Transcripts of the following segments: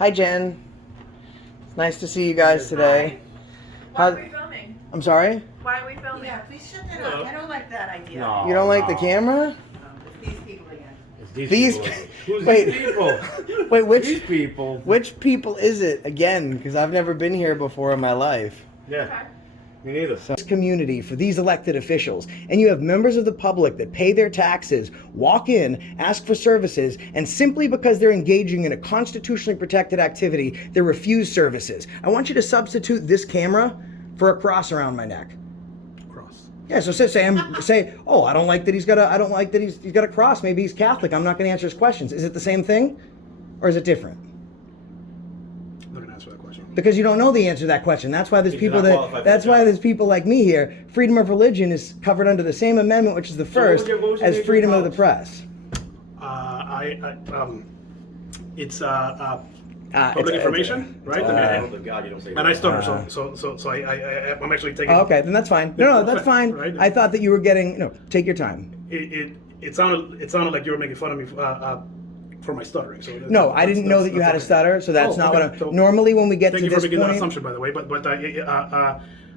Hi, Jen. It's nice to see you guys today. Why are we filming? I'm sorry? Why are we filming? Yeah, please shut that up. I don't like that idea. No. You don't like the camera? It's these people again. It's These people. pe- Who's wait. these people? Wait, These people. which people is it again? Because I've never been here before in my life. Yeah, Okay. me neither. So this community for these elected officials, and you have members of the public that pay their taxes, walk in, ask for services, and simply because they're engaging in a constitutionally protected activity, they refuse services. I want you to substitute this camera for a cross around my neck. Cross. Yeah, so say, oh, I don't like that he's got a cross. Maybe he's Catholic. I'm not going to answer his questions. Is it the same thing, or is it different? I'm not gonna answer that question. Because you don't know the answer to that question. That's why there's Because people you're not qualified that. for That's the why job. there's people like me here. Freedom of religion is covered under the same amendment, which is the first, what was your as major freedom in of the college? press. It's it's public a- information, right? Oh, my God, you don't say and I that. stutter, so I'm actually taking. Oh, okay, then that's fine. No, that's fine. Right? I thought that you were getting. No, take your time. It sounded like you were making fun of me for my stuttering. So No, I didn't know that you had a okay. stutter, so that's Oh, not okay. what So I'm. Normally, when we get Thank to you for this making that point, assumption, by the way. But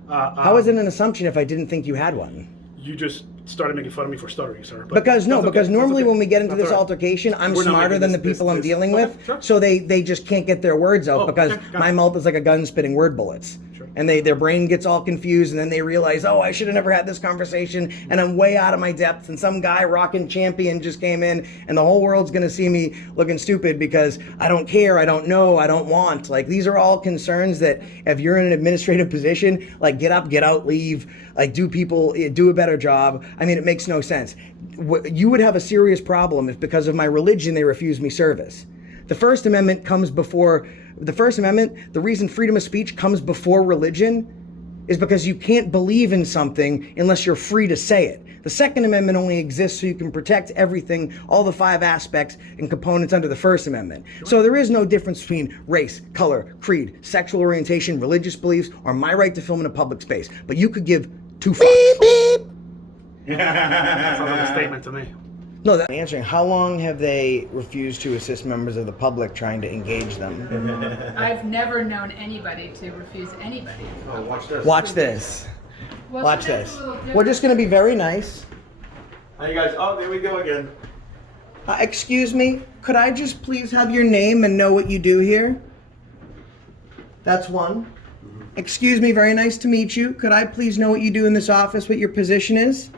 how is it an assumption if I didn't think you had one? You just started making fun of me for stuttering, sir. But Because that's okay. That's normally okay. when we get into That's this all right. altercation, I'm We're not smarter making than the this- people I'm this- dealing okay, with, sure. so they just can't get their words out Oh, because okay, got my it. mouth is like a gun spitting word bullets. Sure. And their brain gets all confused, and then they realize, oh, I should have never had this conversation, and I'm way out of my depth, and some guy rocking champion just came in, and the whole world's gonna see me looking stupid because I don't care, I don't know, I don't want. Like, these are all concerns that if you're in an administrative position, like, get up, get out, leave, like, do a better job. I mean, it makes no sense. You would have a serious problem if because of my religion they refuse me service. The First Amendment comes before the First Amendment. The reason freedom of speech comes before religion is because you can't believe in something unless you're free to say it. The Second Amendment only exists so you can protect everything, all the 5 aspects and components under the First Amendment. So there is no difference between race, color, creed, sexual orientation, religious beliefs, or my right to film in a public space. But you could give 2 fucks. Beep, beep. That sounds like a statement to me. No, that's answering. How long have they refused to assist members of the public trying to engage them? I've never known anybody to refuse anybody. Oh, watch this. Watch this. Well, Watch sometimes this. it's a little We're different. just going to be very nice. Hi, you guys. Oh, there we go again. Excuse me, could I just please have your name and know what you do here? That's one. Excuse me, very nice to meet you. Could I please know what you do in this office, what your position is?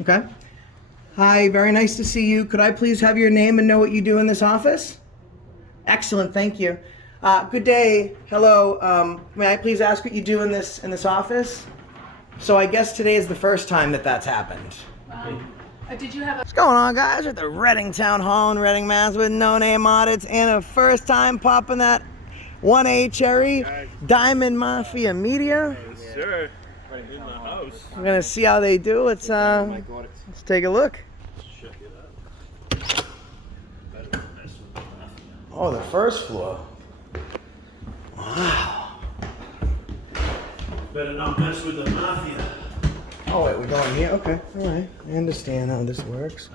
Okay. Hi, very nice to see you. Could I please have your name and know what you do in this office? Excellent, thank you. Good day. Hello. May I please ask what you do in this office? So I guess today is the first time that that's happened. Did you have a... What's going on, guys? We're at the Reading Town Hall in Reading, Mass. with No Name Audits and a first time popping that 1A cherry Diamond Mafia Media. Yes, sir. Right in the house. We're gonna see how they do. Let's take a look. Oh, the first floor. Wow. Better not mess with the mafia. Oh wait, we're going here. Okay, all right. I understand how this works.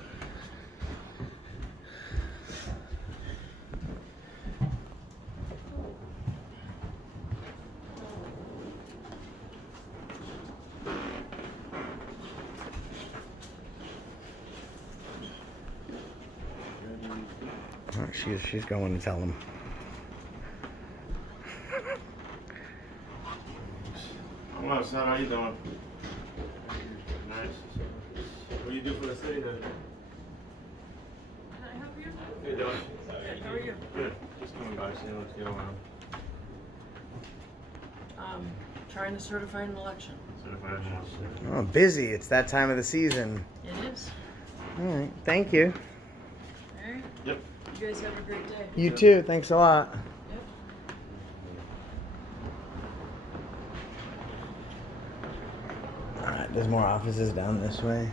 All right, she's going to tell them. Hello, son. How you doing? Nice. What do you do for the city then? Can I help you? Hey, Dylan. Good, how are you? Good. Just coming by, seeing what's going on. Trying to certify an election. Certified analysis. Oh, busy. It's that time of the season. It is. All right. Thank you. All right. Yep. You guys have a great day. You too. Thanks a lot. Yep. All right. There's more offices down this way.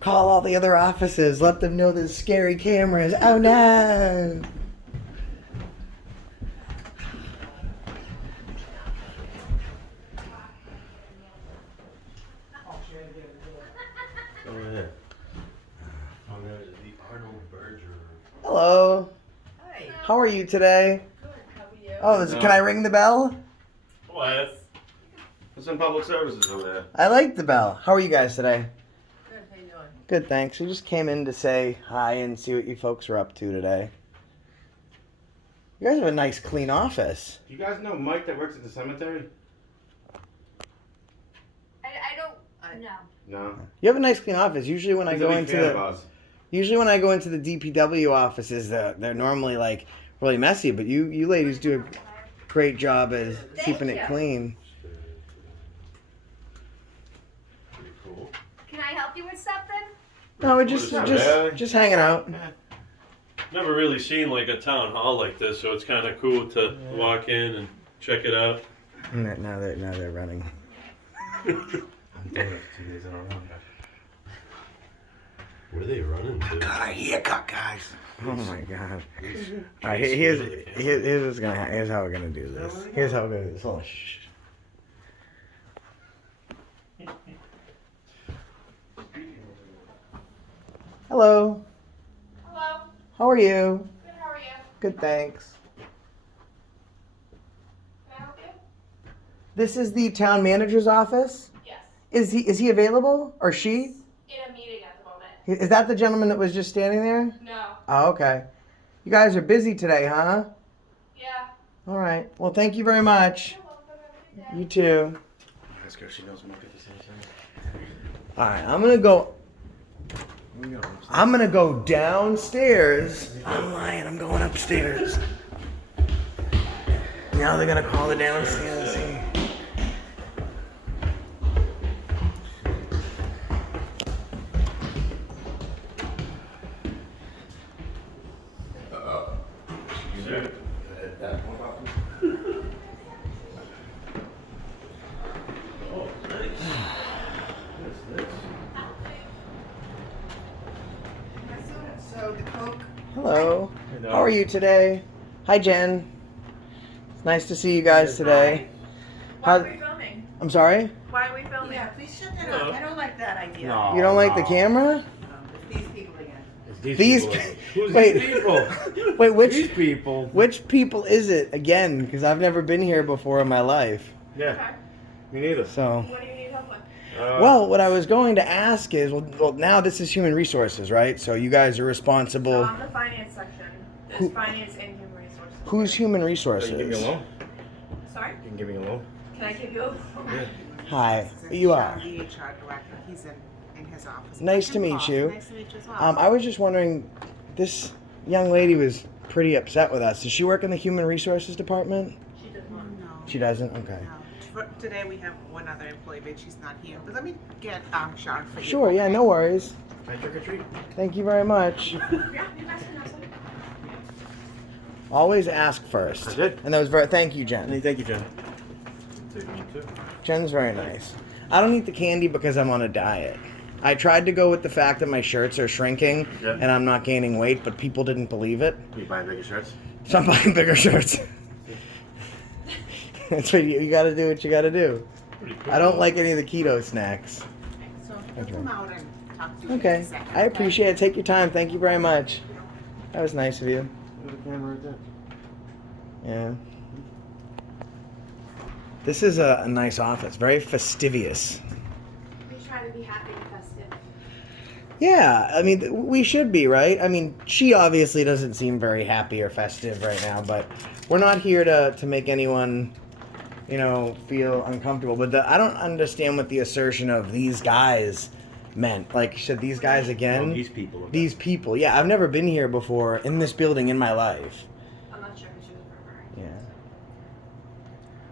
Call all the other offices. Let them know there's scary cameras. Oh no! How are you today? Good. How are you? Oh, can I ring the bell? What? What's in public services over there? I like the bell. How are you guys today? Good. How you doing? Good, thanks. We just came in to say hi and see what you folks are up to today. You guys have a nice, clean office. Do you guys know Mike that works at the cemetery? I don't know. No. You have a nice, clean office. Usually when I He's a go big into fan of the ours. DPW offices, they're normally like really messy. But you ladies do a great job as keeping it you. clean. Pretty cool. Can I help you with something? No, we're What is that? just hanging out. Never really seen like a town hall like this, so it's kind of cool to walk in and check it out. Now they're running. I'm doing it 2 days in a row. Where are they running to? Got a haircut, guys. Oh my god. All right, here's how we're gonna do this. Here's how we're gonna do this. Hold on. Shh. Hello. Hello. How are you? Good. How are you? Good, thanks. Can I help you? This is the town manager's office. Yes. Is he available or she? In a meeting at the moment. Is that the gentleman that was just standing there? No. Oh, okay. You guys are busy today, huh? Yeah. All right. Well, thank you very much. You're welcome. Have a good day. You too. Ask her if she knows Mike at the cemetery. All right. I'm gonna go downstairs. I'm lying. I'm going upstairs. Now they're gonna call the downstairs. So the Coke. Hello. How are you today? Hi, Jen. It's nice to see you guys today. Why How- are we filming? I'm sorry? Why are we filming? Yeah, please shut that up. I don't like that idea. No. You don't like the camera? It's these people again. It's These people. pe- Who's wait. these people? Wait, These people. which people is it again? Because I've never been here before in my life. Yeah. Okay. Me neither. So, What do you need help with? well, what I was going to ask is, well, now this is human resources, right? So you guys are responsible. So I'm the finance section. There's finance and human resources. Who's human You resources? can give me a loan. Sorry? You can give me a loan. Can I give you a Yeah. Hi, you are. The HR director. He's in his office. Nice to meet you. Nice to meet you as well. I was just wondering, this young lady was pretty upset with us. Does she work in the human resources department? She does not. No. She doesn't? Okay. No. Today we have one other employee, but she's not here. But let me get Sharon for you. Sure, yeah, no worries. Can I trick or treat? Thank you very much. Yeah, you guys can have some. Always ask first. I did. And that was very, thank you, Jen. Thank you, Jen. Take me too. Jen's very nice. I don't eat the candy because I'm on a diet. I tried to go with the fact that my shirts are shrinking Yeah. and I'm not gaining weight, but people didn't believe it. You buying bigger shirts? So I'm buying bigger shirts. That's what you gotta do what you gotta do. I don't like any of the keto snacks. So he'll come out and talk to you in Okay. a second. I appreciate it. Take your time. Thank you very much. That was nice of you. Look at the camera right there. Yeah. This is a nice office. Very fastidious. We try to be happy and festive. Yeah, I mean, we should be, right? I mean, she obviously doesn't seem very happy or festive right now, but we're not here to make anyone, feel uncomfortable. But I don't understand what the assertion of these guys meant. Like, she said, these guys again? Oh, these people. These people. Yeah, I've never been here before in this building in my life. I'm not sure who she was referring to. Yeah.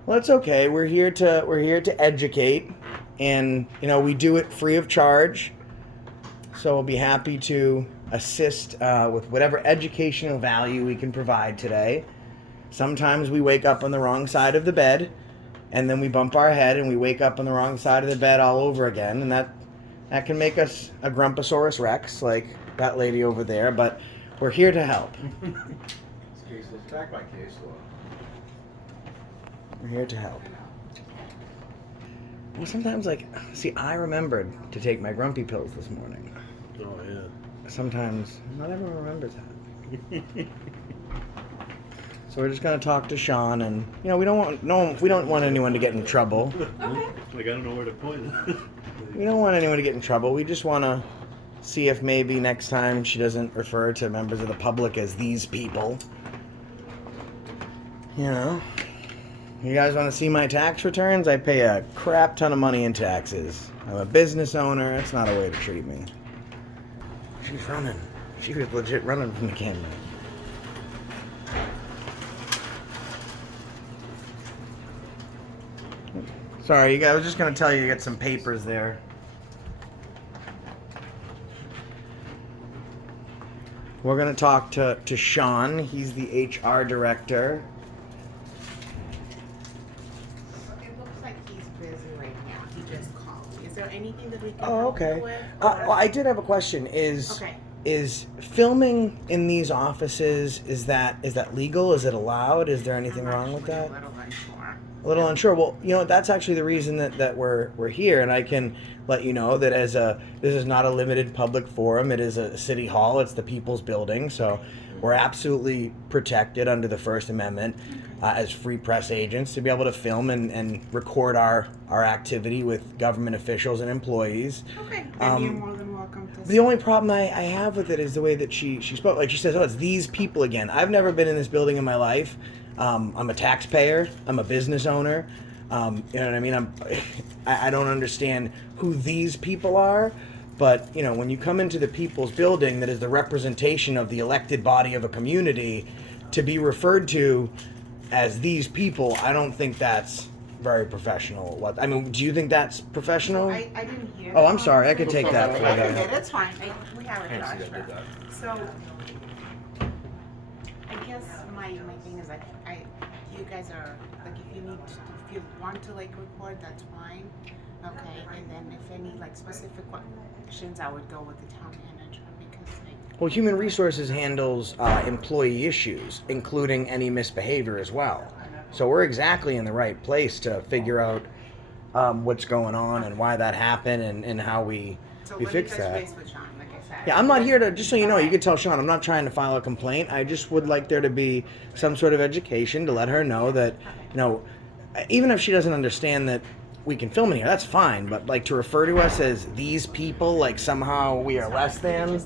Well, it's okay. We're here to educate, and we do it free of charge. So we'll be happy to assist with whatever educational value we can provide today. Sometimes we wake up on the wrong side of the bed, and then we bump our head, and we wake up on the wrong side of the bed all over again, and that can make us a Grumposaurus Rex, like that lady over there. But we're here to help. It's backed by case law. We're here to help. Well, sometimes, I remembered to take my grumpy pills this morning. Oh yeah. Sometimes, not everyone remembers that. So we're just gonna talk to Sean, and you know we don't want anyone to get in trouble. Okay. Like, I don't know where to point. We don't want anyone to get in trouble. We just want to see if maybe next time she doesn't refer to members of the public as these people. You know? You guys want to see my tax returns? I pay a crap ton of money in taxes. I'm a business owner. That's not a way to treat me. She's running. She was legit running from the camera. Sorry, you guys, I was just going to tell you to get some papers there. We're going to talk to Sean. He's the HR director. It looks like he's busy right now. He just called. Is there anything that we can Oh, help okay. you with? Well, I did have a question. Okay. Is filming in these offices, is that legal? Is it allowed? Is there anything I'm wrong with actually that? A little unsure. A little unsure. Well, you know, that's actually the reason that we're here, and I can let you know that this is not a limited public forum. It is a city hall. It's the People's Building, so we're absolutely protected under the First Amendment as free press agents to be able to film and record our activity with government officials and employees. Okay. Then you're more than welcome to. The only problem I have with it is the way that she spoke. Like, she says, "Oh, it's these people again." I've never been in this building in my life. I'm a taxpayer. I'm a business owner. You know what I mean? I don't understand who these people are, but you know, when you come into the People's Building, that is the representation of the elected body of a community, to be referred to as these people, I don't think that's very professional. What I mean, do you think that's professional? I didn't hear. Oh, the I'm sorry. I could conversation. take that for Okay, that. that's fine. We have it. So, I guess my thing is like, you guys are like, if you want to like record, that's fine. Okay, and then if any like specific questions, I would go with the town manager because like. Well, Human Resources handles employee issues, including any misbehavior as well. So we're exactly in the right place to figure out what's going on and why that happened and how we fix that. With Sean, like I said. Yeah, I'm not here to, just so you know, you can tell Sean, I'm not trying to file a complaint. I just would like there to be some sort of education to let her know that, you know, even if she doesn't understand that we can film in here, that's fine. But like to refer to us as these people, like somehow we are less than.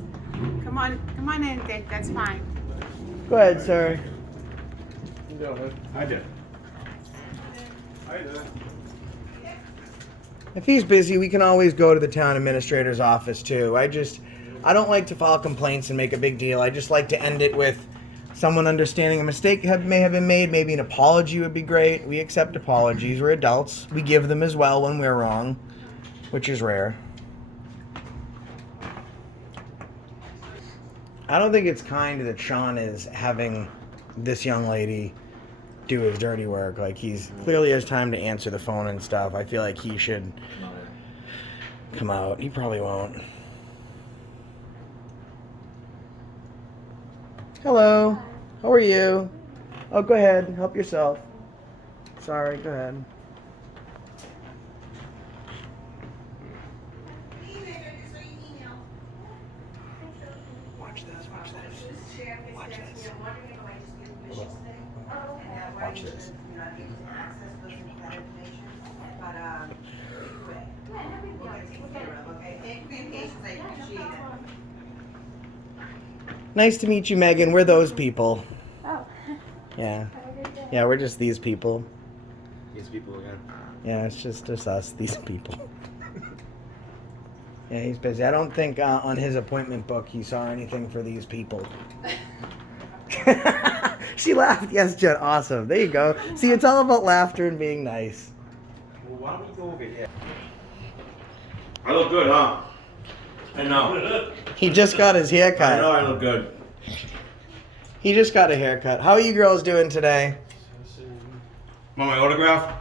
Come on in, Dick. That's fine. Go ahead, sir. I did. I did. If he's busy, we can always go to the town administrator's office too. I don't like to file complaints and make a big deal. I just like to end it with someone understanding a mistake may have been made. Maybe an apology would be great. We accept apologies. We're adults. We give them as well when we're wrong, which is rare. I don't think it's kind that Sean is having this young lady do his dirty work. Like, he's clearly has time to answer the phone and stuff. I feel like he should come out. He probably won't. Hello. How are you? Oh, go ahead. Help yourself. Sorry, go ahead. Watch this, watch this. Watch this. Watch this. Nice to meet you, Megan. We're those people. Oh. Yeah. Yeah, we're just these people. These people again. Yeah, it's just us, these people. Yeah, he's busy. I don't think on his appointment book he saw anything for these people. She laughed. Yes, Jen. Awesome. There you go. See, it's all about laughter and being nice. Well, why don't we go over here? I look good, huh? I know. He just got his haircut. I know I look good. He just got a haircut. How are you girls doing today? Want my autograph?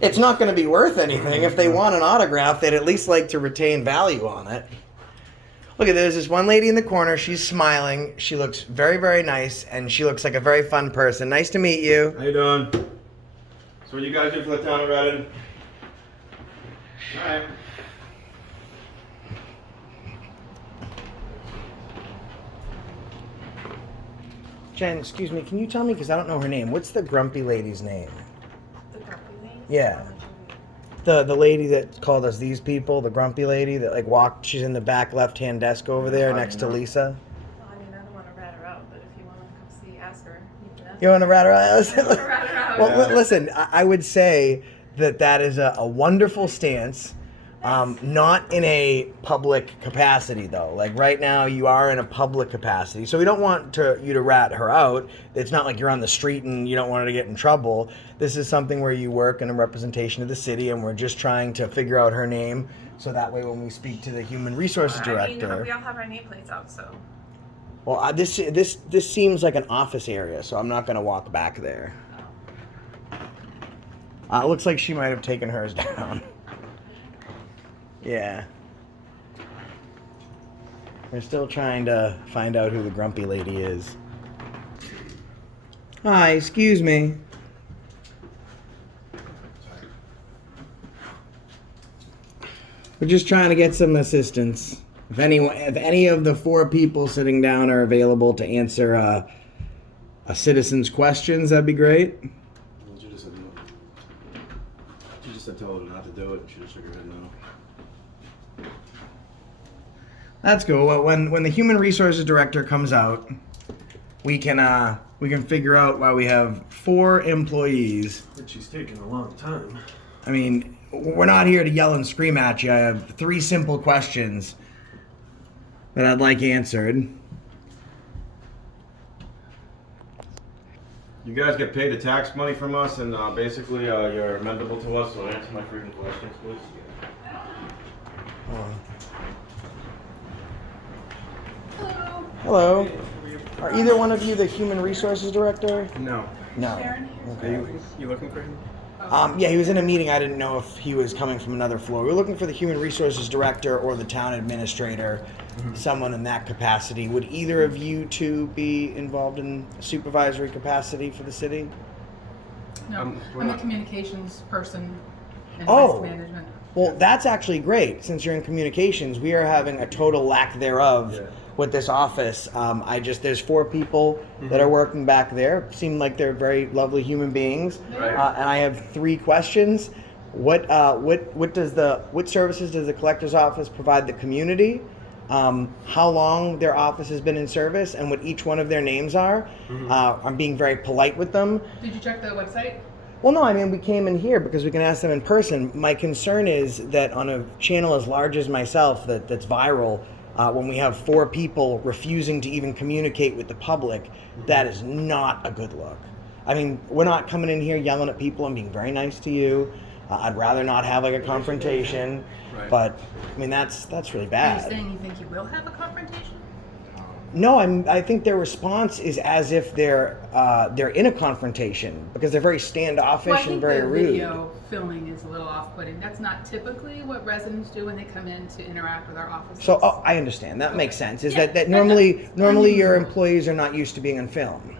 It's not going to be worth anything. If they want an autograph, they'd at least like to retain value on it. Look at there's this one lady in the corner. She's smiling. She looks very, very nice, and she looks like a very fun person. Nice to meet you. How you doing? So what you guys do for the town of Reading? Alright. Jen, excuse me, can you tell me, because I don't know her name, what's the grumpy lady's name? The grumpy lady? Yeah. The lady that called us these people, the grumpy lady that like walked, she's in the back left-hand desk over there next to Lisa. Well, I mean, I don't want to rat her out, but if you want to come see, ask her. You can ask You want to rat her I out? don't want to rat her out. Well, listen, I would say that is a wonderful stance. Not in a public capacity, though. Like right now, you are in a public capacity, so we don't want you to rat her out. It's not like you're on the street and you don't want her to get in trouble. This is something where you work in a representation of the city, and we're just trying to figure out her name, so that way when we speak to the human resources director. I mean, we all have our nameplates out, so. Well, this seems like an office area, so I'm not going to walk back there. It looks like she might have taken hers down. Yeah. We're still trying to find out who the grumpy lady is. Hi, excuse me. We're just trying to get some assistance. If any of the 4 people sitting down are available to answer a citizen's questions, that'd be great. She just said no. She just said tell her not to do it, and she just shook her head no. That's cool. Well, when the human resources director comes out, we can figure out why we have 4 employees. But she's taking a long time. I mean, we're not here to yell and scream at you. I have 3 simple questions that I'd like answered. You guys get paid the tax money from us, and basically you're amendable to us, so answer my freaking questions, please. Hello. Are either one of you the human resources director? No. No. Okay. You looking for him? Yeah, he was in a meeting. I didn't know if he was coming from another floor. We were looking for the human resources director or the town administrator, someone in that capacity. Would either of you two be involved in a supervisory capacity for the city? No, I'm a communications person and Oh. risk management. Well, that's actually great. Since you're in communications, we are having a total lack thereof with this office. There's 4 people that are working back there. Seem like they're very lovely human beings. Right. And I have 3 questions. What services does the collector's office provide the community? How long their office has been in service, and what each one of their names are. I'm being very polite with them. Did you check the website? Well, no, I mean, we came in here because we can ask them in person. My concern is that on a channel as large as myself that's viral, when we have 4 people refusing to even communicate with the public, that is not a good look. I mean, we're not coming in here yelling at people. I'm being very nice to you. I'd rather not have like a confrontation, but I mean, that's really Are bad. you saying you think you will have a confrontation? No, I think their response is as if they're in a confrontation because they're very standoffish Well, I think and very the rude. video filming is a little off-putting. That's not typically what residents do when they come in to interact with our offices. So I understand. That makes sense. Is Yeah, that that's normally your unusual. employees are not used to being on film,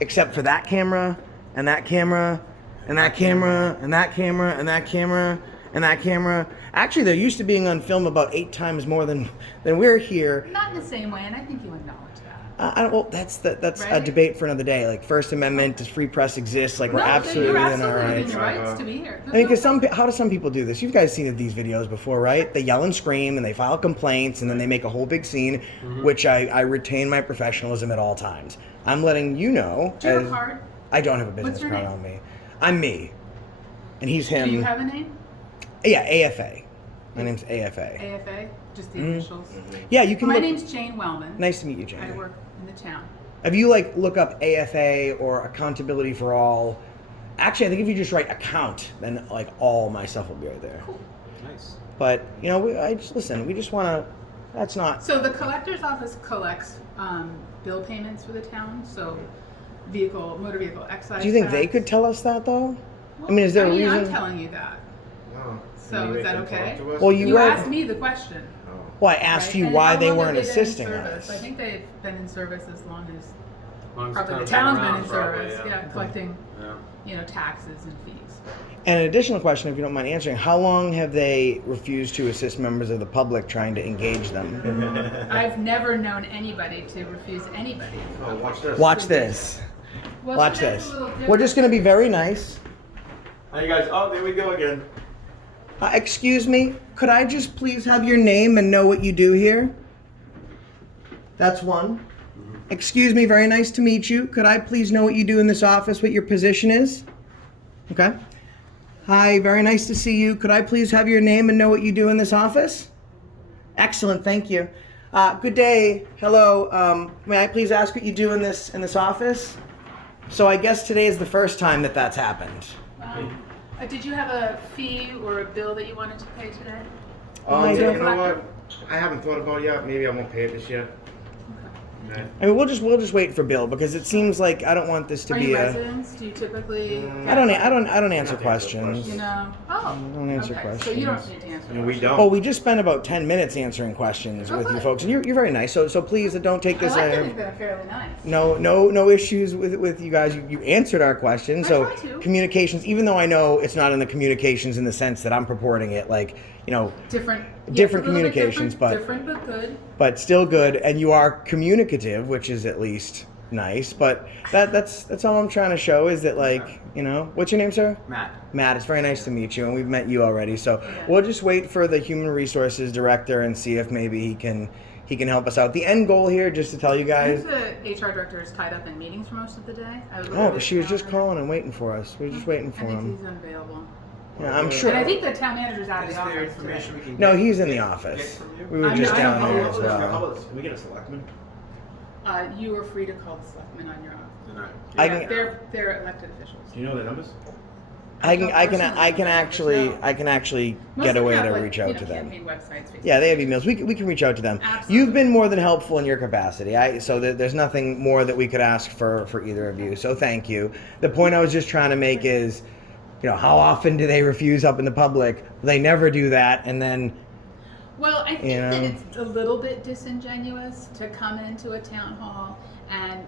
except for that camera and that camera and that camera and that camera and that camera and that camera. Actually, they're used to being on film about 8 times more than we're here. Not in the same way, and I think you acknowledge that. I don't. Well, that's a Right? debate for another day. Like First Amendment, does free press exist? Like we're No, absolutely you're within our absolutely rights. in your rights to be here. I mean, because how do some people do this? You guys seen these videos before, right? They yell and scream and they file complaints and then they make a whole big scene, which I retain my professionalism at all times. I'm letting you know. Do you have a card? I don't have a business What's your card name? on me. I'm me, and he's him. Do you have a name? Yeah, AFA. My name's AFA. AFA? Just the initials? Yeah, you can. My look, name's Jane Wellman. Nice to meet you, Jane. I work in the town. If you look up AFA or Accountability for All, actually, I think if you just write account, then all my stuff will be right there. Cool. Nice. But I just listen. We just want to. That's not. So the collector's office collects bill payments for the town. So motor vehicle excise. Do you think they tax. could tell us that though? Well, I mean, is there a reason? I'm telling you that. No. So Can you is make that them okay? talk to us? Well, You read- asked me the question. Well, I asked right? you And why how they long weren't have they been in assisting service? us. I think they've been in service as long as long as Probably the town's town's been been around, in probably, service, yeah, collecting, Yeah. taxes and fees. And an additional question, if you don't mind answering, how long have they refused to assist members of the public trying to engage them? I've never known anybody to refuse anybody. Oh, watch this. Watch this. Well, Watch so that's this. a little We're different. just going to be very nice. Hi, you guys. Oh, there we go again. Excuse me, could I just please have your name and know what you do here? That's one. Excuse me, very nice to meet you. Could I please know what you do in this office, what your position is? Okay. Hi, very nice to see you. Could I please have your name and know what you do in this office? Excellent, thank you. Good day. Hello. May I please ask what you do in this office? So I guess today is the first time that that's happened. Did you have a fee or a bill that you wanted to pay today? Oh, I you don't- know what? I haven't thought about it yet. Maybe I won't pay it this year. Okay. I mean, we'll just wait for Bill because it seems like I don't want this to Are be you a. residents? Do you typically? I don't answer Not to answer questions. You know. Oh. don't answer okay. So you don't questions. need to answer. And we questions. don't. Oh, we just spent about 10 minutes answering questions with you Okay. folks, and you're very nice. So please don't take I this. like to think that I'm fairly nice. No issues with you guys. You answered our questions. I So try to. communications, even though I know it's not in the communications in the sense that I'm purporting it, like Different. Different a little bit communications, different but good. but still good, and you are communicative, which is at least nice. But that's all I'm trying to show is that, like, what's your name, sir? Matt, it's very nice to meet you, and we've met you already. So we'll just wait for the human resources director and see if maybe he can help us out. The end goal here, just to tell you I guys. think the HR director is tied up in meetings for most of the day. I would look Oh, at but his she was just calendar. calling and waiting for us. We were just waiting for I think him. he's unavailable. Yeah, I'm sure. And I think the town manager's out of Is the there office today. information we can No, get- he's in the get office. from you? We were I just know- I down don't there know as what was- How well. about this? Can we get a selectman? You are free to call the selectmen on your own. Then I Yeah, can- they're elected officials. Do you know the numbers? I can actually Most get of them away have, to like, reach out to them. campaign websites, Facebook Yeah, they have pages. emails. We can reach out to them. Absolutely. You've been more than helpful in your capacity. There's nothing more that we could ask for either of you. So thank you. The point I was just trying to make is, how often do they refuse up in the public? They never do that, and then Well, I think You that know? it's a little bit disingenuous to come into a town hall and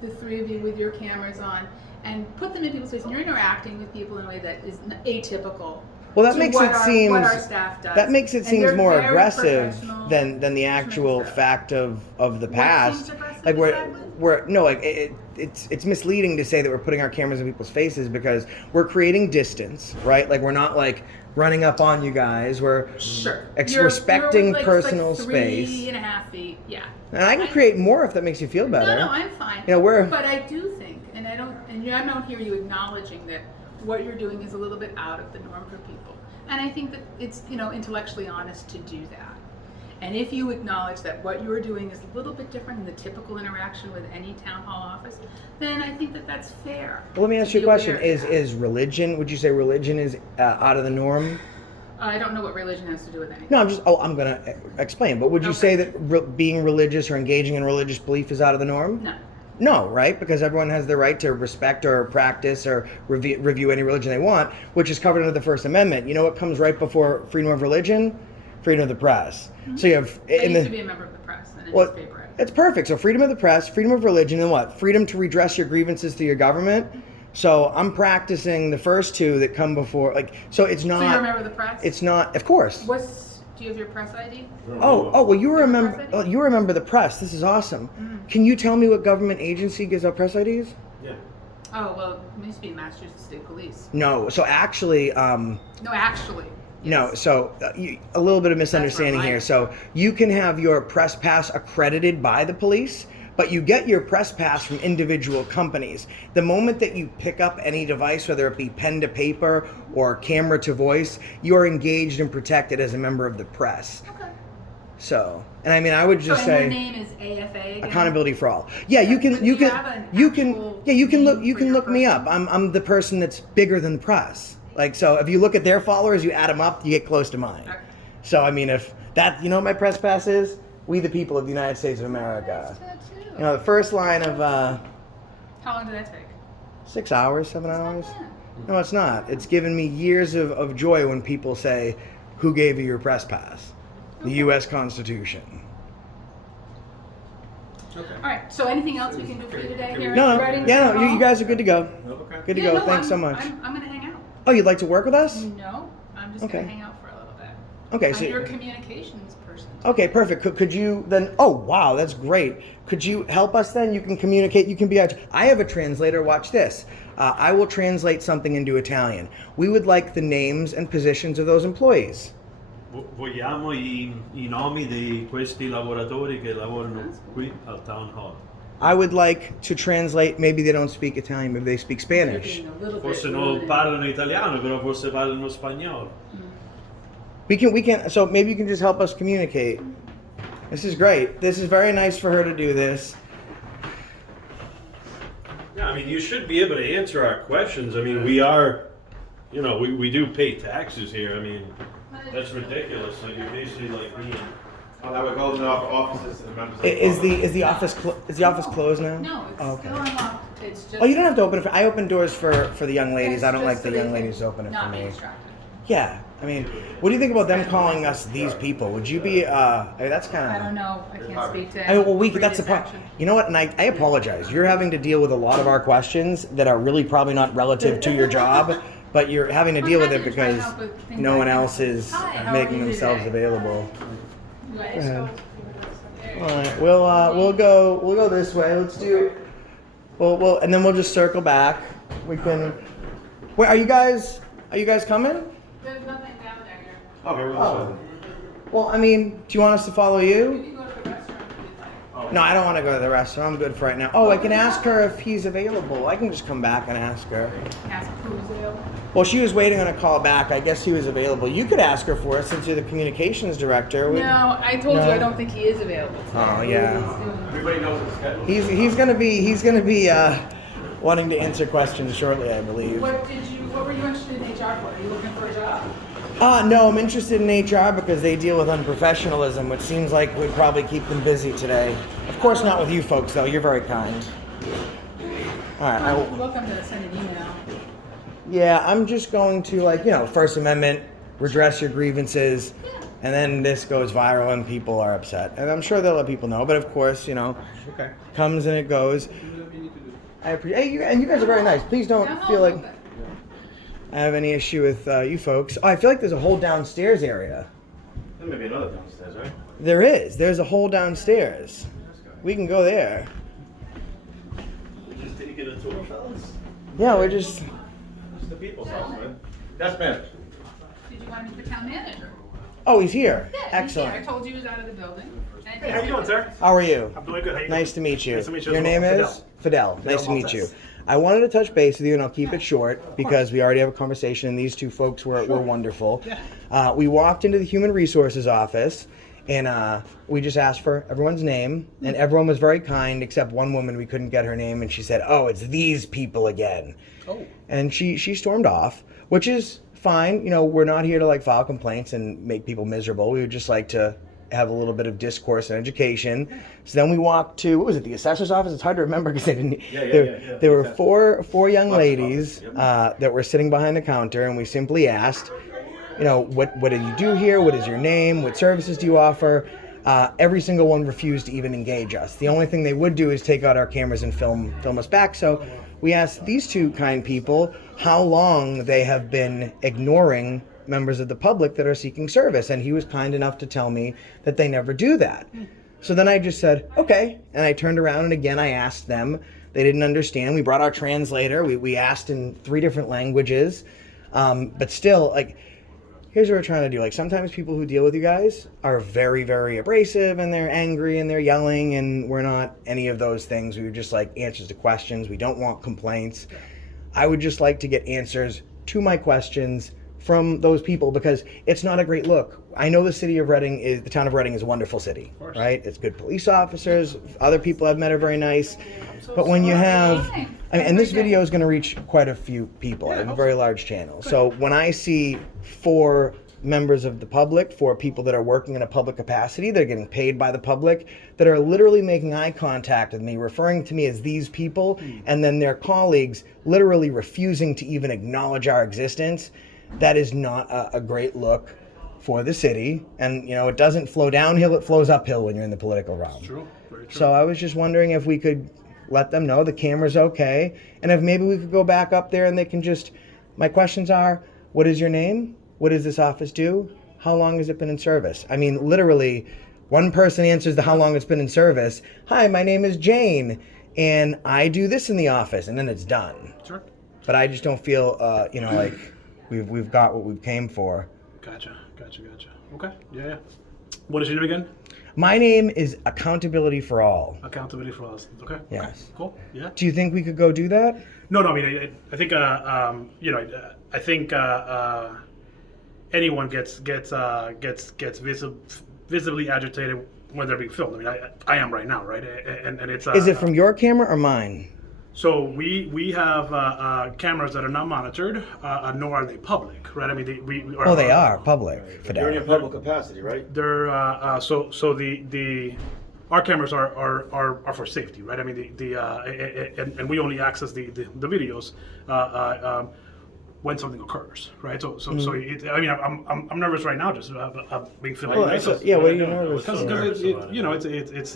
the three of you with your cameras on and put them in people's faces, and you're interacting with people in a way that is atypical. Well, that to makes what it our- seems what our staff does. that makes it And seems they're more very aggressive professional, than the which actual makes it- fact of the What past. seems aggressive Like exactly? it's misleading to say that we're putting our cameras in people's faces because we're creating distance, right? Like we're not like running up on you guys. We're Sure. respecting like, personal like space. 3.5 feet. Yeah. And I can create more if that makes you feel better. No, I'm fine. We're But I do think, and I don't hear you acknowledging that what you're doing is a little bit out of the norm for people. And I think that it's, intellectually honest to do that. And if you acknowledge that what you're doing is a little bit different than the typical interaction with any town hall office, then I think that that's fair. Well, let me ask to you a be aware question. of Is that. religion? Would you say religion is out of the norm? I don't know what religion has to do with anything. No, I'm gonna explain. But would you Okay. say that being religious or engaging in religious belief is out of the norm? No. No, right? Because everyone has the right to respect or practice or review any religion they want, which is covered under the First Amendment. You know what comes right before freedom of religion? Freedom of the press. So you have I used to be a member of the press and a well, newspaper editor. it's perfect. So freedom of the press, freedom of religion, and what? Freedom to redress your grievances through your government. So I'm practicing the first two that come before. So it's not. So you're a member of the press? It's not. Of course. Do you have your press ID? Oh, well, you Press remember. ID? Oh, you remember the press. This is awesome. Can you tell me what government agency gives out press IDs? Yeah. Oh, well, it used to be Massachusetts State Police. No. So actually, No, actually. no. yes. So a little bit of misunderstanding mine here. is. So you can have your press pass accredited by the police, but you get your press pass from individual companies. The moment that you pick up any device, whether it be pen to paper or camera to voice, you are engaged and protected as a member of the press. Okay. So, and I mean, I would just So, and say your name is AFA again? accountability for all. Yeah, you can, But do you you can, have an you can, actual yeah, you can look, name you for can your look me person? up. I'm the person that's bigger than the press. Like, so if you look at their followers, you add them up, you get close to mine. Okay. So, I mean, if that, you know what my press pass is? We the people of the United States of America. Tattoo. You know, the first line of How long did that take? 6 hours, 7 hours. bad. No, it's not. It's given me years of joy when people say, "Who gave you your press pass?" The U.S. Constitution. All right. So anything else we can do for you today here No, at Reading? yeah, no, you guys are good to go. Okay. Good to Yeah, go. no, Thanks so much. I'm gonna hang out. Oh, you'd like to work with us? No, I'm just Okay. gonna hang out for a little bit. Okay, I'm so your communications person. okay, perfect. Could you then? Oh, wow, that's great. Could you help us then? You can communicate. You can be. I have a translator. Watch this. I will translate something into Italian. We would like the names and positions of those employees. Vogliamo i nomi di questi lavoratori che lavorano qui al town hall. I would like to translate. Maybe they don't speak Italian. Maybe they speak Spanish. Being a little bit Forse rude non and- parlano italiano, però forse parlano spagnolo. We can. So maybe you can just help us communicate. This is great. This is very nice for her to do this. Yeah, I mean, you should be able to answer our questions. I mean, we are, you know, we do pay taxes here. I mean, that's ridiculous. Like, you're basically like me. Oh, that would go to the offices and members. Is the office closed now? No, it's Oh, okay. still unlocked. It's just. Oh, you don't have to open it. I open doors for the young ladies. it's I don't just like so the they young can ladies to open it for not be me. distracted. Yeah, I mean, what do you think about them calling us these people? Would you be? I mean, that's kind of. I don't know. I can't speak to. I mean, well, that's the previous problem. action. You know what? And I apologize. You're having to deal with a lot of our questions that are really probably not relative to your job, but you're having to I'm deal with happy it to try and because help with things no like one that. else is Hi, how are making you themselves today? available. You guys Go ahead. go. All right, we'll go this way. Let's do. We'll and then we'll just circle back. We can. Wait, are you guys coming? There's nothing down there here. Okay, we're Oh. Well, I mean, do you want us to follow You you? can go to the restaurant if you'd like. No, I don't want to go to the restaurant. I'm good for right now. Oh, I can ask her if he's available. I can just come back and ask her. Ask who's available. Well, she was waiting on a call back. I guess he was available. You could ask her for it since you're the communications director. No, I told you No. I don't think he is available today. Oh, yeah. He's doing- Everybody knows the schedule. He's gonna be wanting to answer questions shortly, I believe. What were you interested in HR for? Are you looking for a job? No, I'm interested in HR because they deal with unprofessionalism, which seems like would probably keep them busy today. Of course, not with you folks, though. You're very kind. All right. You're welcome to send an email. Yeah, I'm just going to, First Amendment, redress your grievances, and then this goes viral and people are upset. And I'm sure they'll let people know, but of course, Okay. comes and it goes. I appreciate and you guys are very nice. Please don't Yeah, no, feel like okay. I have any issue with you folks. Oh, I feel like there's a whole downstairs area. There may be another downstairs, right? There is. There's a whole downstairs. We can go there. Just taking a tour, fellas. Yeah, we're just. It's the people's house, man. That's man. Did you want to meet the town manager? Oh, he's here. Yeah, he's here. I Excellent. told you he was out of the building. And Hey, how you doing, sir? How are you? I'm doing good. How you Nice to doing? meet you. Nice to meet you Your as well. name is Fidel. Nice to meet Maltese. you. I wanted to touch base with you, and I'll keep it short because we already have a conversation, and these two folks were wonderful. We walked into the Human Resources office, and we just asked for everyone's name, and everyone was very kind except one woman. We couldn't get her name, and she said, "Oh, it's these people again." Oh. And she stormed off, which is fine. We're not here to file complaints and make people miserable. We would just like to have a little bit of discourse and education. So then we walked to, what was it, the assessor's office? It's hard to remember because they didn't. Yeah. There were four young ladies Yep. that were sitting behind the counter, and we simply asked, what do you do here? What is your name? What services do you offer? Every single one refused to even engage us. The only thing they would do is take out our cameras and film us back. So we asked these two kind people how long they have been ignoring members of the public that are seeking service, and he was kind enough to tell me that they never do that. So then I just said, okay, and I turned around and again I asked them. They didn't understand. We brought our translator. We asked in 3 different languages, but still, here's what we're trying to do. Sometimes people who deal with you guys are very, very abrasive, and they're angry and they're yelling, and we're not any of those things. We would just like answers to questions. We don't want complaints. I would just like to get answers to my questions from those people because it's not a great look. I know the town of Reading is a wonderful city, right? It's good police officers. Other people I've met are very nice. But when you have, and this video is going to reach quite a few people. I have a very large channel. So when I see 4 members of the public, 4 people that are working in a public capacity, they're getting paid by the public, that are literally making eye contact with me, referring to me as these people, and then their colleagues literally refusing to even acknowledge our existence, that is not a great look for the city, and it doesn't flow downhill, it flows uphill when you're in the political realm. True. Very true. So I was just wondering if we could let them know the camera's okay, and if maybe we could go back up there and they can just, my questions are, what is your name? What does this office do? How long has it been in service? I mean, literally, one person answers the how long it's been in service. Hi, my name is Jane, and I do this in the office, and then it's done. Sure. But I just don't feel, like we've got what we came for. Gotcha. Okay. Yeah. What is your name again? My name is Accountability for All. Accountability for us. Okay. Yes. Okay. Cool. Yeah. Do you think we could go do that? No. I mean, I think I think anyone gets visibly agitated when they're being filmed. I mean, I am right now, right? And it's. Is it from your camera or mine? So we have cameras that are not monitored, nor are they public, right? I mean, They are public, Fidel. You're in your public capacity, right? They're so our cameras are for safety, right? I mean, and we only access the videos when something occurs, right? So I mean, I'm nervous right now, just being filmed. What are you nervous for? Because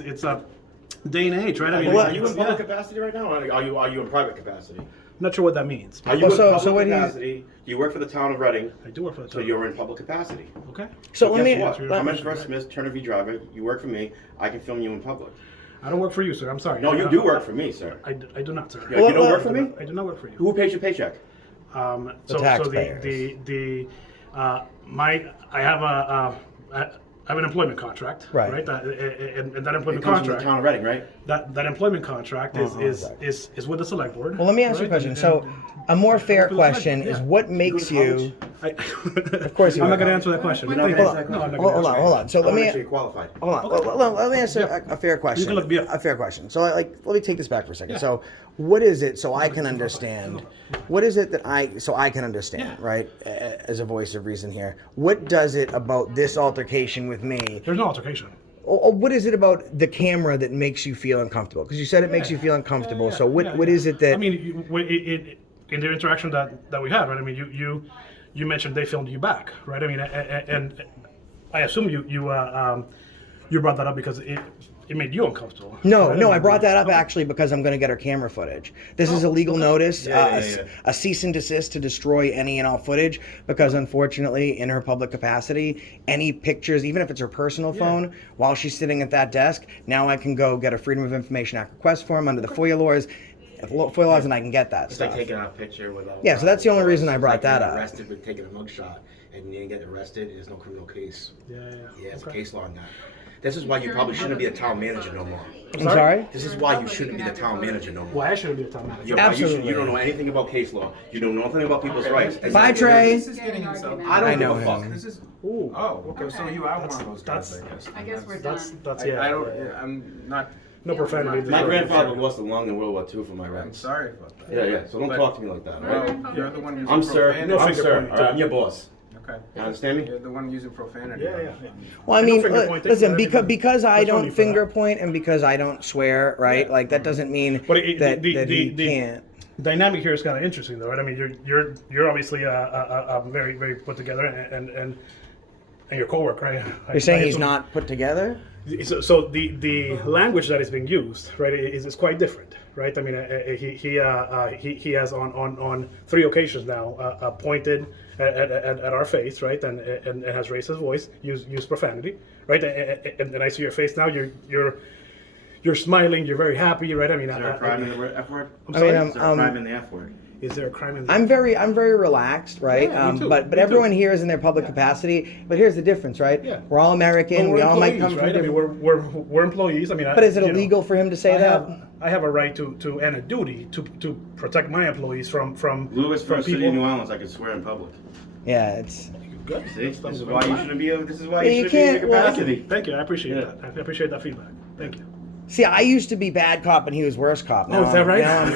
it's a day and age, right? I mean, Are you in public capacity right now, or are you in private capacity? not sure what that means. Are you in so public what do you- capacity? You work for the town of Reading, I do work for the so town. you're in public capacity. Okay. So let me. Guess what? let- I'm Edward Smith, Turner V driver. You work for me. I can film you in public. I don't work for you, sir. I'm sorry. No, you do work for me, sir. I do not, sir. Yeah, you don't work for me? I do not work for you. Who pays your paycheck? So taxpayers. I have an employment contract, Right. and that It employment comes from the contract, town of Reading, right? that employment contract is with the select board. Well, let me ask you a right? question. And- So, a more fair for the select question board, is yeah. what makes you. Of course you I'm are. not going to answer that question. Hold Thank on. you. Hold on. No, I'm not Hold gonna on, answer hold on. So I let want to me. make sure you're qualified. Hold on. Let me answer a fair question. can look me up. A fair question. So, let me take this back for a second. So, what is it? So I can understand. What is it that I can understand, Yeah. right? As a voice of reason here. What does it about this altercation with me? There's no altercation. Or what is it about the camera that makes you feel uncomfortable? Because you said it makes you feel uncomfortable. Yeah, So what is it that? I mean, in the interaction that we had, right? I mean, you mentioned they filmed you back, right? I mean, and I assume you brought that up because it made you uncomfortable. No, right? I brought that up actually because I'm going to get her camera footage. This is a legal notice, a cease and desist to destroy any and all footage, because unfortunately, in her public capacity, any pictures, even if it's her personal phone, while she's sitting at that desk, now I can go get a Freedom of Information Act request form under the FOIA laws, and I can get that It's stuff. like taking out a picture without. Yeah, so that's the only reason I brought It's that like getting up. Arrested with taking a mugshot, and you didn't get arrested. There's no criminal case. Yeah. Yeah, it's Okay. a case law on that. This is why you probably shouldn't be a town manager no more. I'm sorry? This is why you shouldn't be the town manager no more. Why I shouldn't be a town manager? You're right, Absolutely. You don't know anything about case law. You don't know nothing about people's rights. Bye, Trey. This is getting himself. I don't I know give a fuck. him. This is. Ooh. Oh, okay. So you are one of those guys, that's- I guess. I guess we're That's done. yeah. I don't. I'm not. No profanity. My grandfather lost a lung in World War II for my I'm rights. sorry about that. Yeah. So don't But- talk to me like that, all right? Well, you're the one using I'm sir. profanity. No I'm finger sir. pointing. All right, I'm your boss. Okay. You understand me? You're the one using profanity. Yeah. Well, I No mean, finger pointing, listen, everything. because I That's only don't for finger that. point and because I don't swear, right? Like that doesn't mean But that he can't. dynamic here is kind of interesting, though, right? I mean, you're obviously very very put together, and your coworker, right? You're saying he's not put together? So the language that is being used, right, is quite different, right? I mean, he has on 3 occasions now pointed at our face, right, and has raised his voice, used profanity, right, and I see your face now. You're smiling. You're very happy, right? I mean, Is there a crime in the F word? I'm I sorry. mean, Is there a crime in the F word? Is there a crime in the I'm very relaxed, right? Yeah, me too, But me too. everyone here is in their public capacity. But here's the difference, right? Yeah. We're all But American. we're We all might employees, come from right? I mean, different. we're employees. I mean, But is it you know, illegal for him to say that? I have a right to and a duty to protect my employees from Lewis, from first city in New Orleans, I can swear in public. Yeah, it's. Good. See, this is why you shouldn't be. This is why Yeah, you you shouldn't be in can't- your well, capacity. Thank you. I appreciate Yeah. that. I appreciate that feedback. Thank you. See, I used to be bad cop and he was worse cop. Now Oh, is that right? Now I'm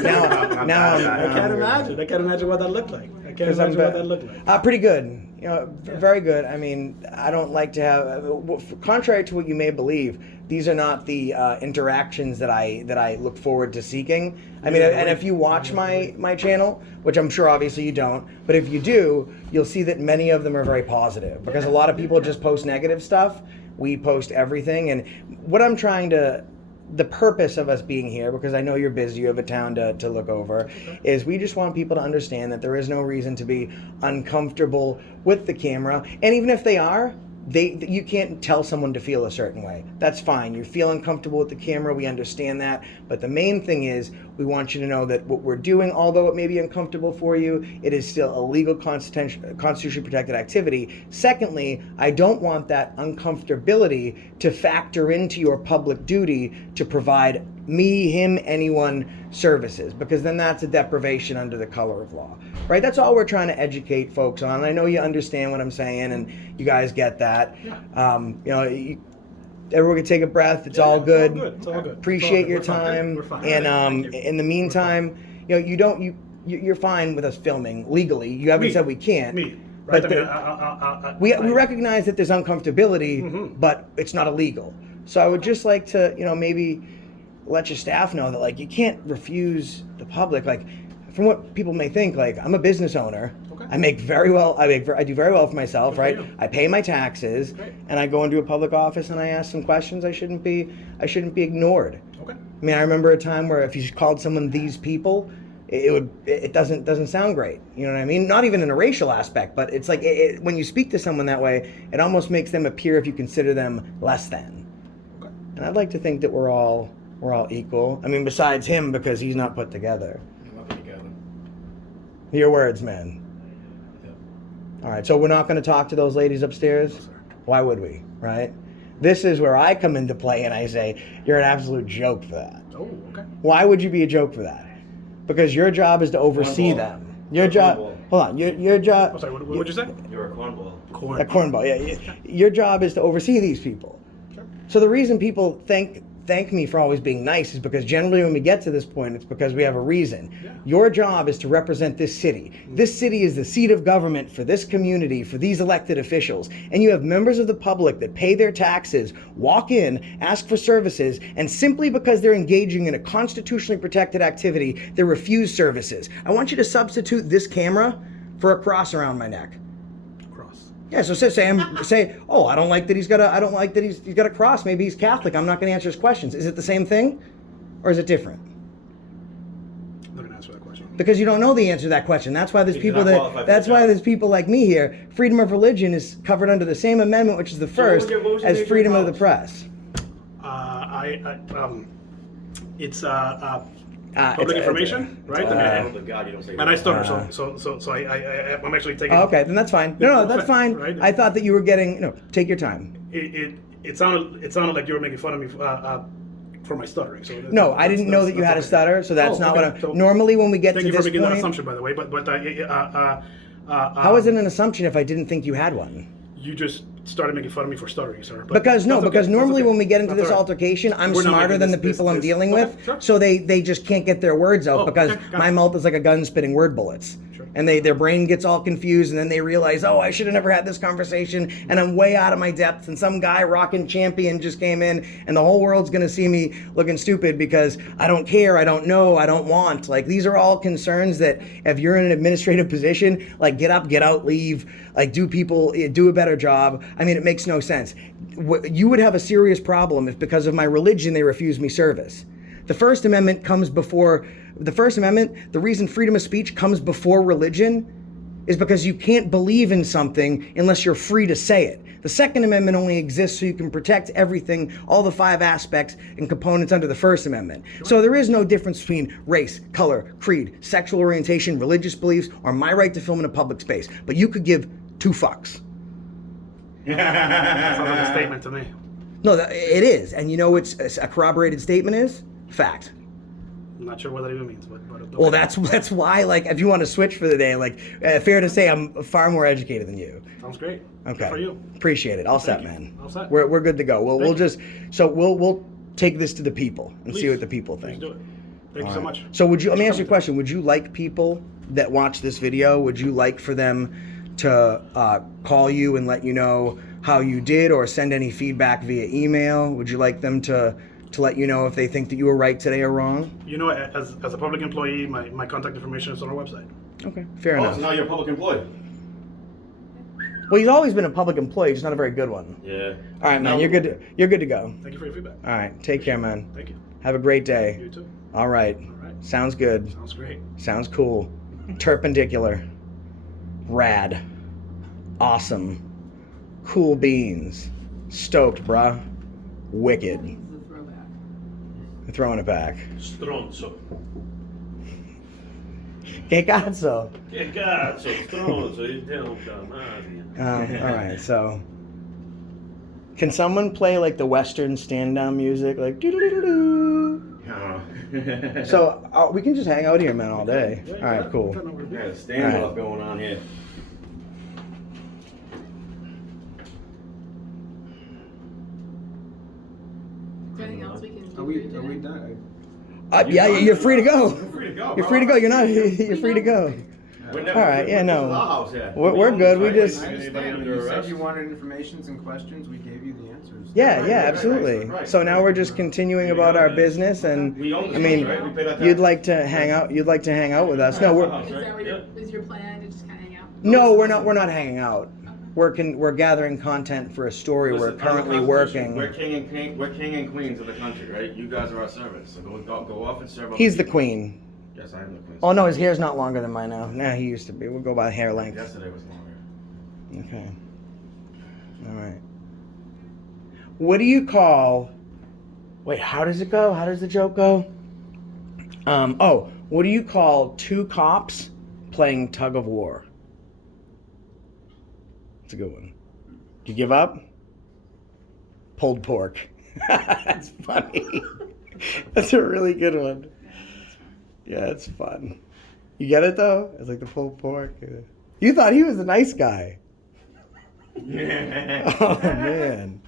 I can't imagine. I can't imagine what that looked like. I can't 'Cause I'm imagine what ba- that looked like. Pretty good. You know, very good. I mean, I don't like to have. Contrary to what you may believe, these are not the interactions that I look forward to seeking. I mean, and if you watch my channel, which I'm sure obviously you don't, but if you do, you'll see that many of them are very positive because a lot of people just post negative stuff. We post everything, and what I'm trying to. The purpose of us being here, because I know you're busy, you have a town to look over, is we just want people to understand that there is no reason to be uncomfortable with the camera. And even if they are, you can't tell someone to feel a certain way. That's fine. You feel uncomfortable with the camera, we understand that. But the main thing is we want you to know that what we're doing, although it may be uncomfortable for you, it is still a legal constitutionally protected activity. Secondly, I don't want that uncomfortability to factor into your public duty to provide me, him, anyone services, because then that's a deprivation under the color of law, right? That's all we're trying to educate folks on. And I know you understand what I'm saying, and you guys get that. Everyone can take a breath. It's all good. It's all good. Appreciate your We're fine. time. We're fine. And Thank you. in the meantime, you're fine with us filming legally. You haven't said we can't. Me. Right? But we recognize that there's uncomfortability, but it's not illegal. So I would just like to, maybe let your staff know that, like, you can't refuse the public. Like, from what people may think, like, I'm a business owner. Okay. I make very well. I do very well for myself, Good for right? you. I pay my taxes, Great. and I go into a public office and I ask some questions. I shouldn't be ignored. Okay. I mean, I remember a time where if you called someone these people, it doesn't sound great. You know what I mean? Not even in a racial aspect, but it's like when you speak to someone that way, it almost makes them appear if you consider them less than. Okay. And I'd like to think that we're all equal. I mean, besides him, because he's not put together. We'll be together. Your words, man. Yep. All right, so we're not going to talk to those ladies upstairs? No, sir. Why would we, right? This is where I come into play and I say, you're an absolute joke for that. Oh, okay. Why would you be a joke for that? Because your job is to oversee Cornball. them. Your A job, cornball. hold on, your job, I'm sorry, what would you say? You're a cornball. a cornball, yeah. Your job is to oversee these people. Sure. So the reason people thank me for always being nice is because generally when we get to this point, it's because we have a reason. Yeah. Your job is to represent this city. This city is the seat of government for this community, for these elected officials. And you have members of the public that pay their taxes, walk in, ask for services, and simply because they're engaging in a constitutionally protected activity, they refuse services. I want you to substitute this camera for a cross around my neck. Cross. Yeah, so say, oh, I don't like that he's got a cross. Maybe he's Catholic. I'm not going to answer his questions. Is it the same thing, or is it different? I'm not gonna answer that question. Because you don't know the answer to that question. That's why there's You're people not that. qualified for That's the why job. there's people like me here. Freedom of religion is covered under the same amendment, which is the first, what was your as major in freedom of the college? press. It's It's- public information, right? I hope to God you don't say And I stutter, Uh, so I'm actually taking. Oh, okay, then that's fine. No, that's fine. Right? I thought that you were getting. Take your time. It sounded like you were making fun of me for my stuttering. So No, I didn't know that you had a okay. stutter, so that's Oh, not okay. what I'm. So Normally, when we get Thank to you for this making that point, assumption, by the way. But how is it an assumption if I didn't think you had one? You just started making fun of me for stuttering, sir. But Because that's okay. normally That's okay. when we get into That's this all right. altercation, I'm We're not smarter making than the this- people I'm this- dealing okay, with, sure. so they just can't get their words out Oh, because okay, got my it. mouth is like a gun spitting word bullets. Sure. And their brain gets all confused, and then they realize, oh, I should have never had this conversation, and I'm way out of my depth, and some guy rocking champion just came in, and the whole world's gonna see me looking stupid because I don't care, I don't know, I don't want. Like, these are all concerns that if you're in an administrative position, like, get up, get out, leave, like, do a better job. I mean, it makes no sense. You would have a serious problem if because of my religion they refuse me service. The First Amendment comes before the First Amendment. The reason freedom of speech comes before religion is because you can't believe in something unless you're free to say it. The Second Amendment only exists so you can protect everything, all the 5 aspects and components under the First Amendment. So there is no difference between race, color, creed, sexual orientation, religious beliefs, or my right to film in a public space. But you could give 2 fucks. That sounds like a statement to me. No, it is. And you know what a corroborated statement is? Fact. I'm not sure what that even means, but okay. Well, that's why, like, if you want to switch for the day, like, fair to say I'm far more educated than you. Sounds great. Okay. Good for you. Appreciate it. All set, you. man. All set. We're good to go. We'll Thank we'll you. just we'll take this to the people and see Please. what the people Please think. do it. Thank you All so right. much. So let me Thanks ask you a for question. Would you like people that watch this video, would you like for them to call you and let you know how you did, or send any feedback via email? Would you like them to let you know if they think that you were right today or wrong? You know, as a public employee, my contact information is on our website. Okay, fair Oh, enough. so now you're a public employee. Well, he's always been a public employee, just not a very good one. Yeah. All right, man, No. you're good to go. Thank you for your feedback. All right, take care, man. Thank you. Have a great day. You too. All right. All right. Sounds good. Sounds great. Sounds cool. Perpendicular. Rad. Awesome. Cool beans. Stoked, bruh. Wicked. This is a throwback. Throwing it back. Stronzo. Que cazzo. Che cazzo, stronzo, il tempo, All right, so can someone play like the Western stand-down music, like doo-doo-doo-doo-doo? So we can just hang out here, man, all day. All right, cool. Yeah, standoff going on here. Is there anything else we can do? Are we for you today? done? Yeah, you're free to go. You're free to go. You're free to go. You're not. You're free to go. All right, yeah, no. This is our house, yeah. We're good. We just. I understand. Anybody You under said arrest? you wanted informations and questions. We gave you the answers. Yeah, Right, yeah, right, absolutely. right. So now we're just continuing about our business, and We own I this mean, house, right? We paid our you'd tax. like to hang out. You'd like to hang out with us. No, That's we're our house, Is right? that what Yeah. is your plan to just kind of hang out? no, we're not. We're not hanging out. We're gathering content for a story we're Listen, currently under the Constitution, working. We're king and queens of the country, right? You guys are our servants, so go off and serve. other He's the people. queen. Yes, I am the queen. Oh no, his hair's not longer than mine now. Nah, he used to be. We'll go by hair length. Yesterday was longer. Okay. All right. What do you call? Wait, how does it go? How does the joke go? What do you call two cops playing tug of war? It's a good one. Do you give up? Pulled pork. That's funny. That's a really good one. Yeah, it's fun. You get it though? It's like the pulled pork. You thought he was a nice guy. Oh man.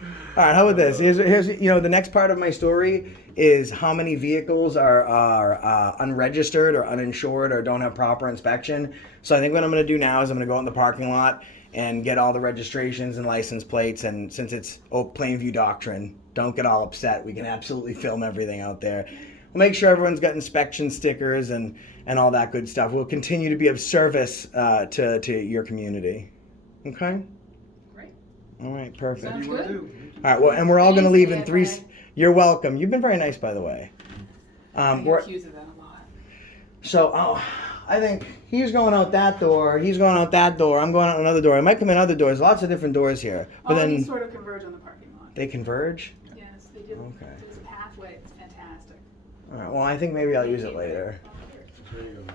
All right, how about this? Here's the next part of my story is how many vehicles are unregistered or uninsured or don't have proper inspection. So I think what I'm going to do now is I'm going to go out in the parking lot and get all the registrations and license plates. And since it's Plainview doctrine, don't get all upset. We can absolutely film everything out there. We'll make sure everyone's got inspection stickers and all that good stuff. We'll continue to be of service to your community. Okay? Great. All right, perfect. Sounds What do good. you All right, well, and we're all going to Thanks, leave in Ed. 3. You're welcome. You've been very nice, by the way. I We're, accuse of that a lot. so I think he's going out that door. He's going out that door. I'm going out another door. I might come in other doors. Lots of different doors here. But All then these sort of converge on the parking lot. they converge. Yes, they do. Okay. There's a pathway. It's fantastic. All right, well, I think maybe I'll use it later. There you go.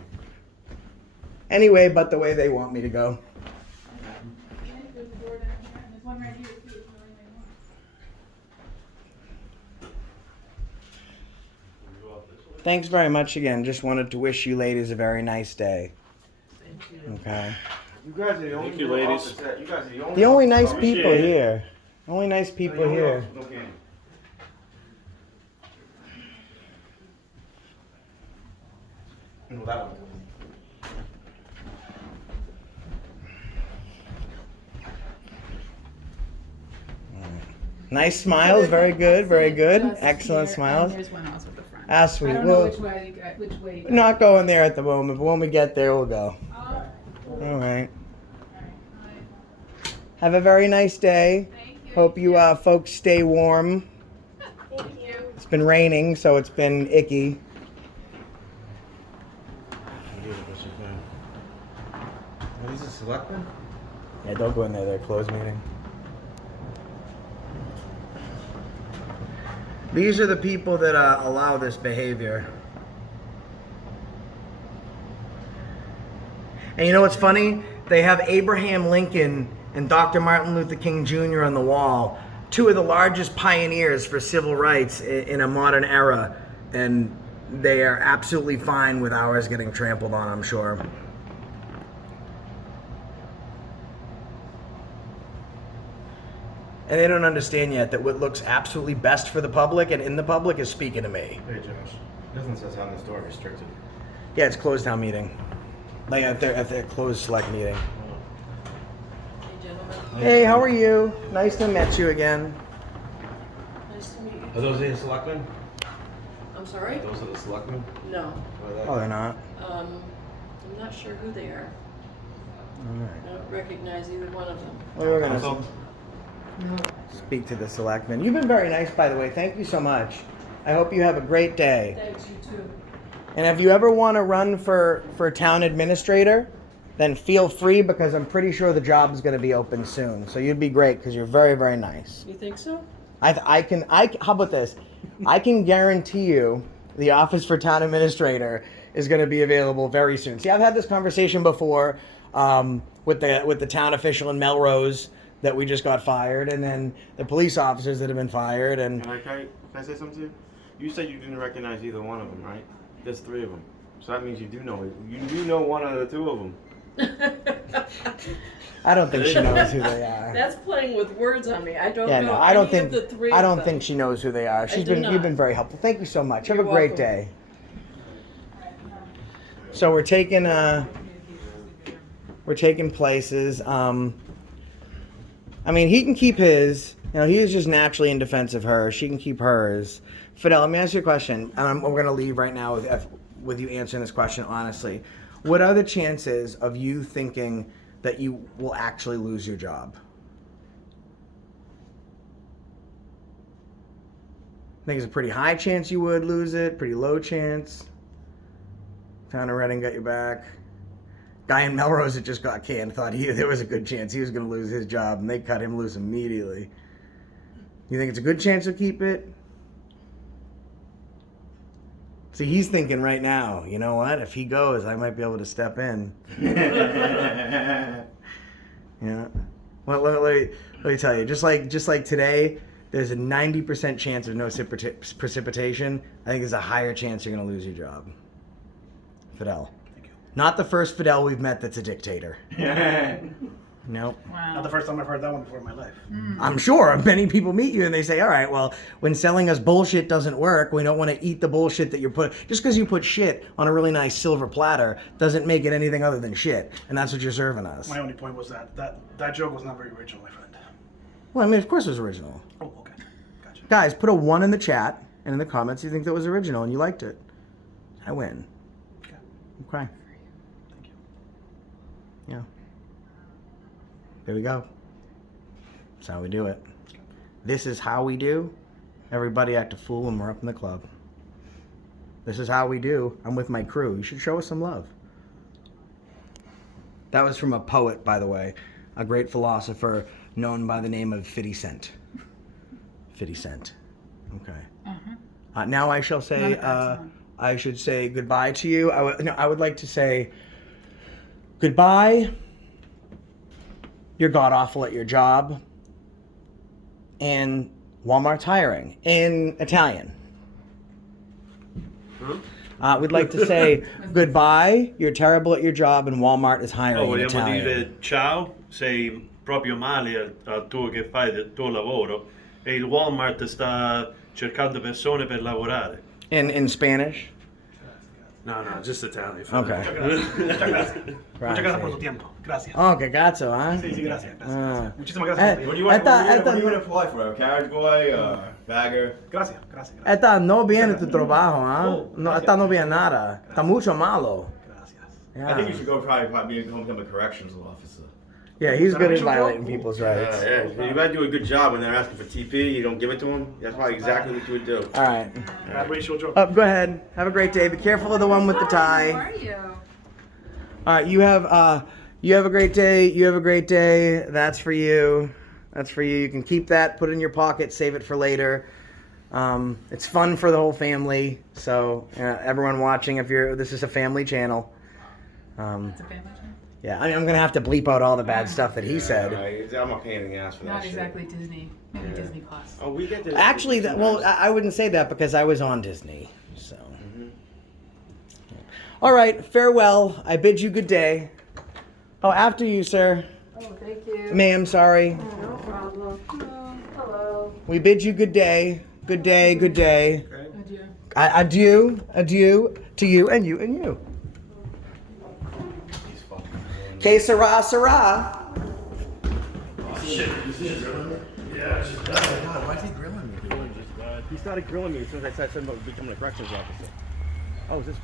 Anyway, but the way they want me to go. Yeah, there's a door down here, and there's one right here too. If you really want. Thanks very much again. Just wanted to wish you ladies a very nice day. Okay. You guys are the only Thank you, people ladies. off the set. You guys are the only. The only nice Appreciate people it. here. Only nice people here. Okay. No, that one. Nice smiles. Very good. Very good. Just Excellent here, smiles. And there's one else at the front. Ah, sweet. I don't know Well, which way you got. Which way you got. not going there at the moment, but when we get there, we'll go. Oh, All right. all right. Have a very nice day. Thank you. Hope you folks stay warm. Thank you. It's been raining, so it's been icky. Are these a selectmen? Yeah, don't go in there. They're a closed meeting. These are the people that allow this behavior. And you know what's funny? They have Abraham Lincoln and Dr. Martin Luther King Jr. on the wall, two of the largest pioneers for civil rights in a modern era, and they are absolutely fine with ours getting trampled on, I'm sure. And they don't understand yet that what looks absolutely best for the public and in the public is speaking to me. Hey Josh, business says having the store restricted. Yeah, it's closed town meeting. Like at their closed select meeting. Hey, gentlemen. Hey, how are you? Nice to meet you again. Nice to meet you. Are those the selectmen? I'm sorry? Those are the selectmen? No. Oh, they're not? I'm not sure who they are. Alright. I don't recognize either one of them. Well, we're gonna Council? speak to the selectmen. You've been very nice, by the way. Thank you so much. I hope you have a great day. Thanks, you too. And if you ever want to run for town administrator, then feel free because I'm pretty sure the job is going to be open soon. So you'd be great because you're very, very nice. You think so? How about this? I can guarantee you the office for town administrator is going to be available very soon. See, I've had this conversation before with the town official in Melrose that we just got fired, and then the police officers that have been fired. And Can I say something to you? You said you didn't recognize either one of them, right? There's 3 of them. So that means you do know it. You do know one of the 2 of them. I don't think she knows who they are. That's playing with words on me. I don't Yeah, know no, I don't any think of the 3 I of don't them. think she knows who they are. do You've not. been very helpful. Thank you so much. Have You're a great welcome. day. So we're taking places. I mean, he can keep his. You know, he is just naturally in defense of her. She can keep hers. Fidel, let me ask you a question. We're going to leave right now with you answering this question honestly. What are the chances of you thinking that you will actually lose your job? I think it's a pretty high chance you would lose it, pretty low chance. Town of Reading got your back. Guy in Melrose that just got canned thought there was a good chance he was going to lose his job, and they cut him loose immediately. You think it's a good chance he'll keep it? See, he's thinking right now, you know what? If he goes, I might be able to step in. Yeah. Well, let me tell you, just like today, there's a 90% chance of no precipitation. I think there's a higher chance you're going to lose your job. Fidel. Thank you. Not the first Fidel we've met that's a dictator. Nope. Wow. Not the first time I've heard that one before in my life. I'm sure many people meet you and they say, all right, well, when selling us bullshit doesn't work, we don't want to eat the bullshit that you're put. Just because you put shit on a really nice silver platter doesn't make it anything other than shit. And that's what you're serving us. My only point was that joke was not very original, my friend. Well, I mean, of course it was original. Oh, okay. Gotcha. Guys, put a 1 in the chat and in the comments you think that was original and you liked it. I win. Okay. Okay. Thank you. Yeah. There we go. That's how we do it. This is how we do. Everybody act a fool when we're up in the club. This is how we do. I'm with my crew. You should show us some love. That was from a poet, by the way. A great philosopher known by the name of 50 Cent. 50 Cent. Okay. Now I shall say, I should say goodbye to you. I would like to say goodbye. You're god-awful at your job. And Walmart's hiring in Italian. We'd like to say goodbye. You're terrible at your job, and Walmart is hiring in Vogliamo Italian. dire ciao, sei proprio male al tuo che fai del tuo lavoro e il Walmart sta cercando persone per lavorare. In Spanish. No, just Italian. Okay. Muchas gracias por tu tiempo. Gracias. Oh, que cazzo, huh? Sí, gracias. Ah. Muchísimas gracias. Eh, What do you I want? thought- What are you I gonna apply for? A carriage boy, bagger? Gracias. Gracias. Esta no viene tu trabajo, ¿ah? Oh, No, gracias. esta no viene nada. Está mucho malo. Gracias. I think you Yeah, should go probably become a corrections officer. yeah, he's good at Correctional violating job? people's rights. Yeah. You gotta do a good job when they're asking for TP. You don't give it to them. That's probably exactly what you would do. All right. Bad racial joke. Go ahead. Have a great day. Be careful of the one with the How tie. are you? All right, you have a great day. You have a great day. That's for you. That's for you. You can keep that, put it in your pocket, save it for later. It's fun for the whole family. So everyone watching, this is a family channel. It's a family channel. Yeah, I'm gonna have to bleep out all the bad stuff that he said. I'm not paying the ass for that Not shit. exactly Disney. Maybe Disney Plus. Oh, we get this. Actually, I wouldn't say that because I was on Disney. So. All right, farewell. I bid you good day. Oh, after you, sir. Oh, thank you. Ma'am, sorry. No problem. Hello. We bid you good day. Good day, good day. Adieu. Adieu, adieu to you and you and you. Que sera, sera. Shit. Yeah, it's just God, why is he grilling me? He started grilling me as soon as I said something about becoming a corrections officer. Oh, is this?